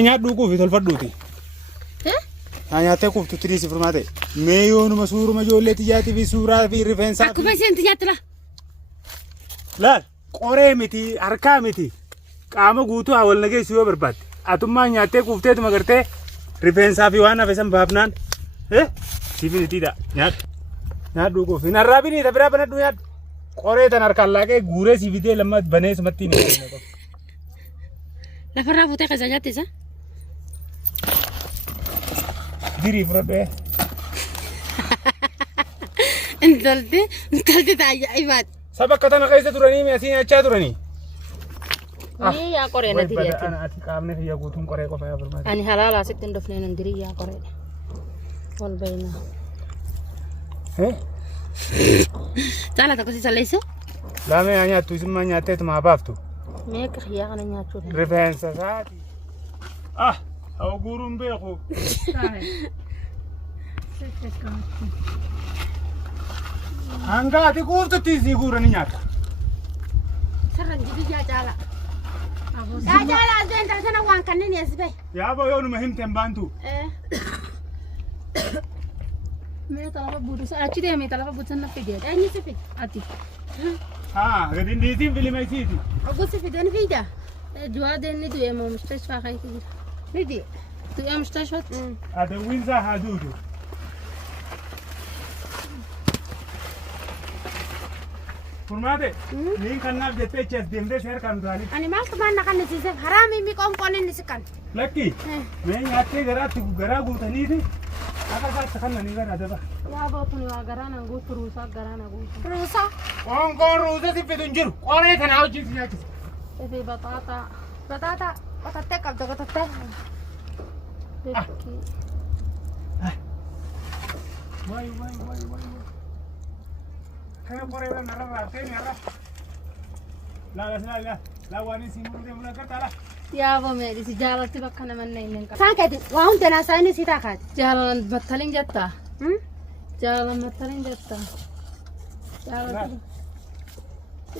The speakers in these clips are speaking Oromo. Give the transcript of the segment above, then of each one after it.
nyaadhuu kuufi tolfadhuuti. Nyaatee kuuftu tiriisi furmaate. Meeyoonuma suuruma ijoollee xiyyaatiif suuraa fi rifeensaa. Akkuma isheen xiyyaatti la. Laal qoree miti harkaa miti qaama guutuu haa wal nageessu yoo barbaadde. Atummaa nyaattee kuufteetuma gartee rifeensaa fi waan hafe san baafnaan. Siifiniitiidha nyaadhu. Nyaadhuu kuufi. Narraa biniita biraa banadhu nyaadhu. Qoree tan harkaan laaqee guuree siifitee lammaatti banee sumatti hin qabu. Lafarraa fuutee keessa nyaatteessa? Dirii fudhadhee. Intalti taajaa'ibaati. Saba akka tana keessa turanii asii nyaachaa turanii. Ni yaa qoree na dirii ati. Ati qaamni fiyya guutuun qoree qofa yaa barbaade. Ani halaalaa sitti hin dhufnee nan dirii yaa qoree. Wal bayinaa. Jaalata akkasii salleessu? Laamee yaa nyaattu isimmaa nyaatteetuma haa baaftu. Meeqa xiyyaa kana nyaachuu danda'a? Rifeensa isaati. Haa guuruun beeku. Hanga ati kuuftutti isii guuranii nyaata. Sarran jidii yaa jaala. Yaa jaala addeen taasisa waan kanneen as bahe. Yaa boo yoo numa himteen baantu. Mee talafa buutu achi deemee talafa buutu na fide. Eenyu si fide? Ati. Gadi ndiitiin filima isiiti. Ogusi fide ni fida. Juwaadeen ni du'e moo mustashfaa kayti jira. Ni du'e. Du'e mustashfaa. Adawwiinsaa haa duutu. Furmaate. Niin kannaaf jettee chees deemtee seer kan duraanii. Ani maaltu maanna kan nisiise haraami mi qoonqoon inni si kan. Lakki. Mee nyaattee garaa guutaniiti. Akka isaatti kannanii gara adaba. Yaa bootuni waa garaana guutu ruusaa garaana guutu. Ruusaa? Qoonqoon ruusa si fitu hin jiru. Qoree kanaa wajjin si nyaachisa. Efi bataata. Bataata qotattee qabda qotattee. Beekii. Wai. Kaya qoree waan narra raaftee ni har'a. Laa waan isin murtee muna kartaadha. Yaa boomee si jaalatti bakka namanne hin qabu. Saan kati waa hundi naa saayinii si taakaati. Jaalalan battalin jettaa? Jaalalan battalin jettaa? Jaalatti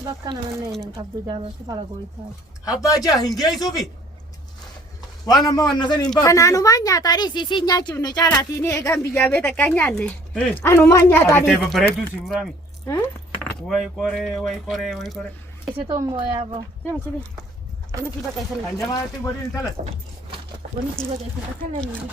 bakka namanne hin qabdu jaalatti fala gooytaa. Abbaa jaa hin geessuufi. Waan amma waan nasan hin baaftu. Kanaanumaan nyaataa dhiisii nyaachuuf caalaatiin eegan biyyaa beeta akka nyaanne. Anumaan nyaataa dhiisii. Ati babbareedduu si buraami. Way qoree. Isituu immoo yaa boo. Deemsibi. Wanni si baqeessan. Anjamaatti godhin talas. Wanni si baqeessan akka namni.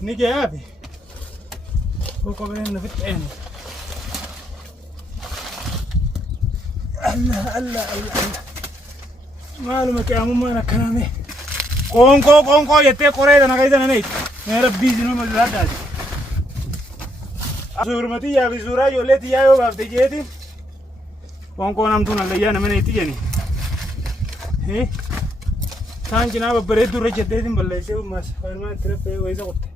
Ni ke abi. Koko benen na fiteen. Allah. Maaluma ke amumma na kaname. Konko yette qoree dana kaisa na nei. Me rabbi zinu ma laddaati. Suurmati yaa bi suuraa ijoolleeti yaa yoo baafte jeeti. Konko namtu na layyaa nama neetti jeni. Taan cinaa babbareedduu irra jedheetiin balleessee ummaas. Walumaa itti raffee wayisa qotte.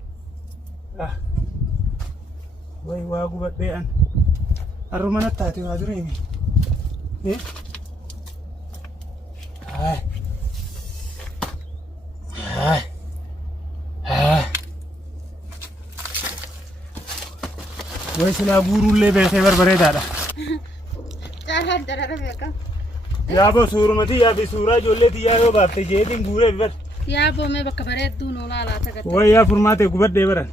Way waa gubadhee an harruma nattaate waa dureemi. Way silaa guuruullee beekee barbareedaadha. Jaalaan darara beeka. Yaa boo suurumati yaa fi suuraa ijoolleeti yaa yoo baafte jeetiin guuree bibar. Yaa boomee bakka bareedduu nuulaa laata gata. Way yaa furmaatee gubadhee baran.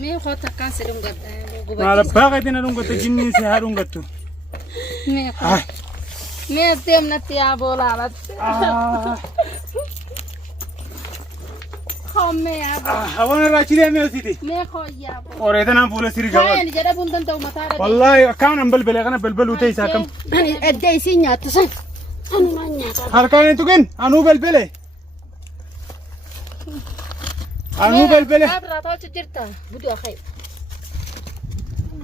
Mee hoota kan se dhungadha. Maala baaqaa itti na dhungatte jinni si haa dhungattu. Mee deemnatti yaa boolaa latte. Hommee yaa boo. Hawan irraa achi deemee ositi. Mee hooyyaa boo. Qoree tanaan fuula sirrii gabaa. Faayani jedha buntan ta'u mataa dha. Wallaahi akkaan an balbalee kana balbaluu ta'e isaa kam. Ani edda isii nyaattu san. Anumaan nyaata. Harkaan hin tuqin anuu balbalee. Anu balbala. Abra tahu cerita. Budu akhir.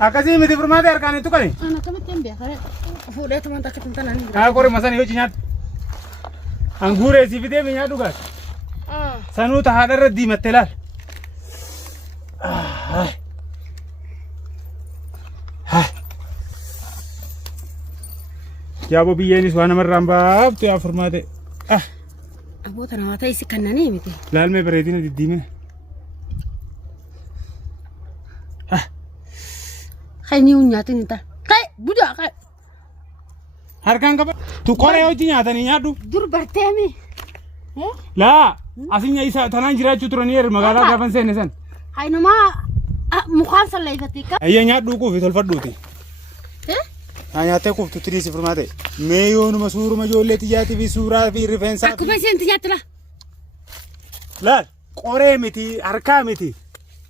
Akasih mesti bermata arkan itu kali. Anak kami tembak. Fuda teman tak ketentuan ini. Aku orang masan itu nyat. Anggur esi video minyak duga. Sanu tahadar di matelar. Ya bu biye ni suana merambab tu ya formate. Abu tanah mata isi kanan ini miti. Lal me beredi na didi me. Kayak ni unyati ni ta. Kayak budak kayak. Harkan kapa? Tu kore hoji nyata ni nyadu. Dur bertemi. La, aslinya isa tanan jira cutronier magala dapan sen sen. Hai nama mukhal salai fatika. Ayah nyadu ku fitol faduti. Nyate ku tu tri si formate. Meyo no masuru majolle tijati vi sura vi rifensa. Aku masih entah lah. La, kore miti harka miti.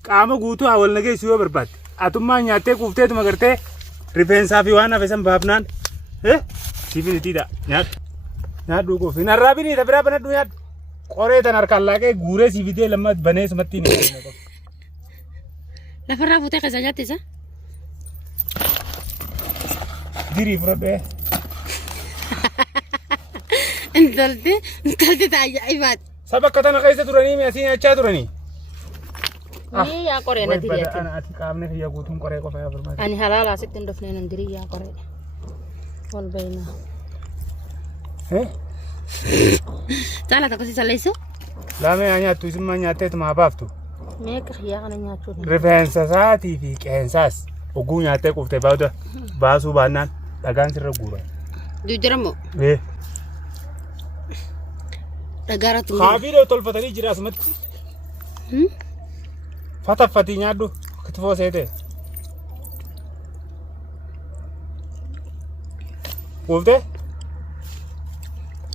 Kama gutu awal nage siwa berbat. Atumma nyate ku fite magarte rifensa vi wana fesan babnan. Sifin tidak. Nyadu ku finarabi ni tabira banat nyat. Kore tan harka lage gure si video lammat bane semati ni. La farra buta kaza jati sa. Diri brobe. Entalti tanya ibat. Sabak kata nak kaisa turani me asin acha turani. Ni ya kore na diri ya. Ana ati kamne ya gutum kore ko fa bermat. Ani halal asit tindof na diri ya kore. Wal bayna. Tala tak kasi salai so. Lame anya tu isma nyate tuma baftu. Me ka khiya kana nya chu. Referensa saati fi kensas. Ogu nyate ku te bauda. Basu banan dagan sirra gura. Dujaramo. Dagara tu. Khabiro tol fatani jira asmat. Fata fati nyadu kitfo sete. Ufte?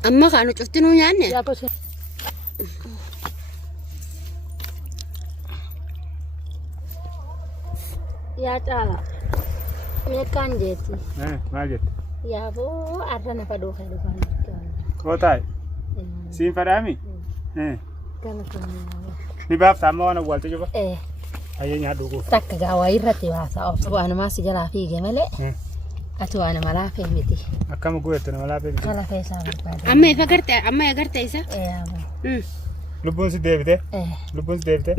Amma kanu cuftinu nyanne. Ya ko ya cala. Me kan jeti. Majet. Ya bo ada na padu kali kan. Kotai. Sin farami? Kana kana. Ni baf sama wana walte coba. Ayo nyadu ku. Tak gawa irati wasa of so ana masi jala fi gemele. Atu ana mala fe miti. Akam gue tu mala pe. Kala fe sa berpada. Amma ya garta isa. Abo. Lubun si devte. Lubun si devte.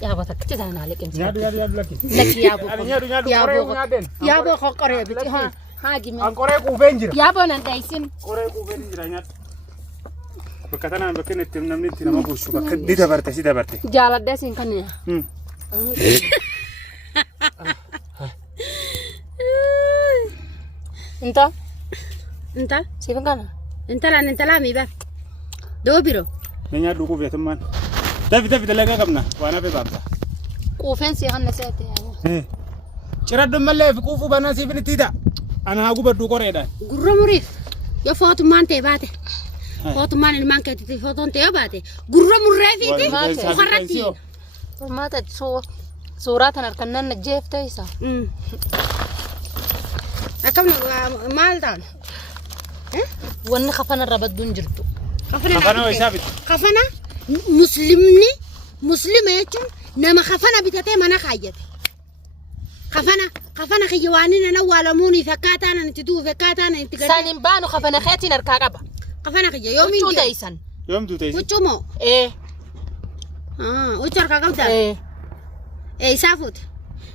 Ya bo tak kita na lekin. Nyadu laki. Laki ya bo. Nyadu kore ngaden. Ya bo ko kore biti ha. Ha gimi. Ang kore ku benjira. Ya bo nan daisin. Kore ku benjira nyat. Bekatana bekene timnamni tinama bushu bakka dida barte sida barte. Jala dasin kan ya. Entar? Siapa kan? Entala mi ba. Do biro. Nenya duku betuman. Tapi talaga kamna wana pe babta. Kufen si hanna sete ya. Cira domalle fi kufu bana si bin tida. Ana hagu badu kore da. Gurro murif. Yo foto mante bate. Foto man il manke ti foto te bate. Gurro murrefi ti. Kharati. Mata surat anar kanan najefta isa. Akam maldan. Wan khafana rabat dunjirtu. Khafana wa sabit. Khafana muslima yachun nama khafana bitate mana khayat. خفنا خيوانين أنا وعلموني فكاتنا نتدو فكاتنا نتقدر سالم بانو خفنا خيتي نركعبا خفنا خي يومين وشو دايسن يوم دو دايسن وشو وشر كعبدا سافوت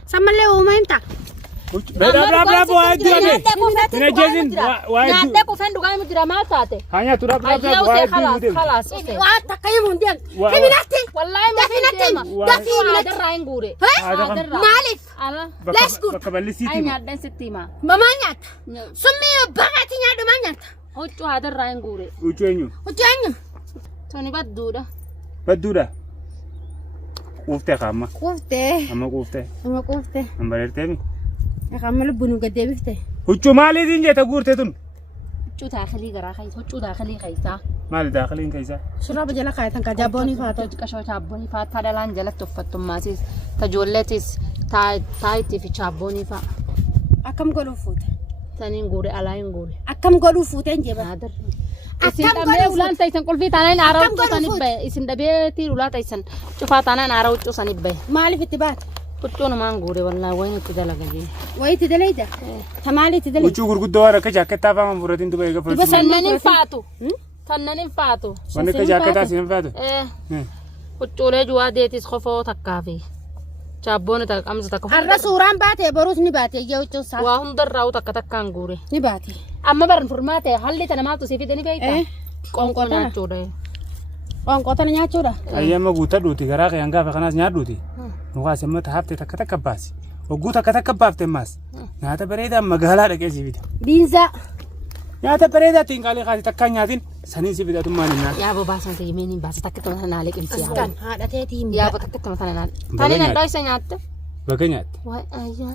سمله وما يمتع Berapa waid dia? Ina jazin waid. Nanti aku fan duga mu drama tate. Hanya turap waid dia. Khalas. Wah takayum dia. Keminati. Wallahi ma keminati. Dafi minati. Ada rain gure. Malif. Ala. Let's go. Kabali siti. Ay nyadan sitima. Mamanyat. Sumi bagati nyadu manyat. Ocho ada rain gure. Ucuenyu. Ucuenyu. Toni badduda. Badduda. Kufte kama. Kufte. Ama kufte. Ama kufte. Ambalerte mi. أكمل بنو قدي بفته. وشو مالي دين جت أقول تدون. وشو داخلي قرا خيس وشو داخلي خيسا. مالي داخلين خيسا. شراب جلا خايتن كجابوني فاتو. كشوا جابوني فات هذا لان جلك تفتم ماسيس تجولتيس تايتي في جابوني فا. أكم قالوا فوت. ثاني نقولي على نقولي. أكم قالوا فوت إنجي بس. هذا. isin dhabee ulaan taysan qulfii taanaan aaraa huccuusanii bahe isin dhabeetii ulaa taysan cufaa taanaan aaraa huccuusanii bahe maaliif itti baate huccuu namaan guure wallaahi wayni itti dalagayee wayitti dalayda tamaali itti dalay Huccuu gurguddoo waan akka jaakettaa fa'aa fudhatiin duba eega fudhatu. sannanin faatu sannanin faatu Waan akka jaakettaa siin faatu. huccuulee juwaa deetis kofoo takkaa fi chaabboon qamsa takka har'a suuraan baate boruus ni baate iyya huccuusaa waa hundarraa takka takkaan guure ni baate amma baran furmaate halli tana maaltu si fidanii beektaa qoonqoo Qoonqootana. nyaachuudha qoonqootana nyaachuudha Ayyama guutadhuuti garaa kee hangaafa kanaas nyaadhuuti. Nukaas immoo tahaftee takka baasi. Hogguu takka baafte maas. Nyaata bareedaa magaalaa dhaqee si fida. biinzaa Nyaata bareedaa xiinqaalee kaati takka nyaatin saniin si fidatummaan hin nyaata. yaaboo baasan ta'e meeniin baasa takka tama sana liqimsi askan haadhateetii yaaboo takka tama sana naale taanii nadhaa isa nyaatte Bakka nyaatte. waay ayyaa